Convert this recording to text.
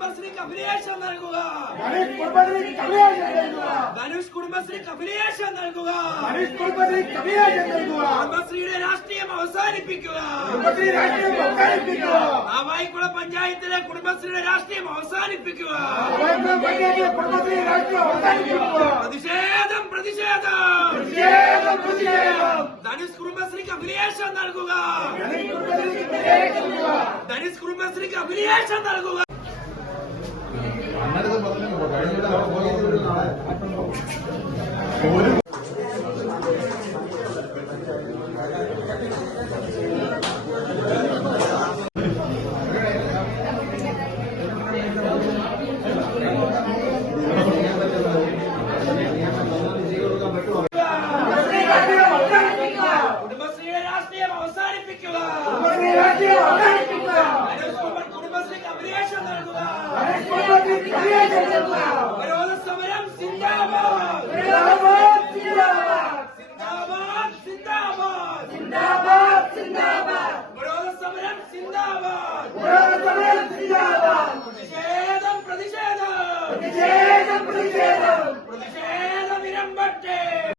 കുടുംബശ്രീക്ക് അഭിലേഷം നൽകുക. ധനുഷ് കുടുംബശ്രീക്ക് അഭിലേഷം നൽകുക. കുടുംബശ്രീയുടെ രാഷ്ട്രീയം അവസാനിപ്പിക്കുക. ആവായിക്കുളം പഞ്ചായത്തിലെ കുടുംബശ്രീയുടെ രാഷ്ട്രീയം അവസാനിപ്പിക്കുക. പ്രതിഷേധം പ്രതിഷേധം. ധനുഷ് കുടുംബശ്രീക്ക് അഭിലേഷം നൽകുക. ധനുഷ് കുടുംബശ്രീക്ക് അഭിലേഷം നൽകുക. കുടുംബശ്രീയുടെ രാഷ്ട്രീയം അവസാനിപ്പിക്കുക. കുടുംബശ്രീക്ക് അഭിലേഷം നൽകുക.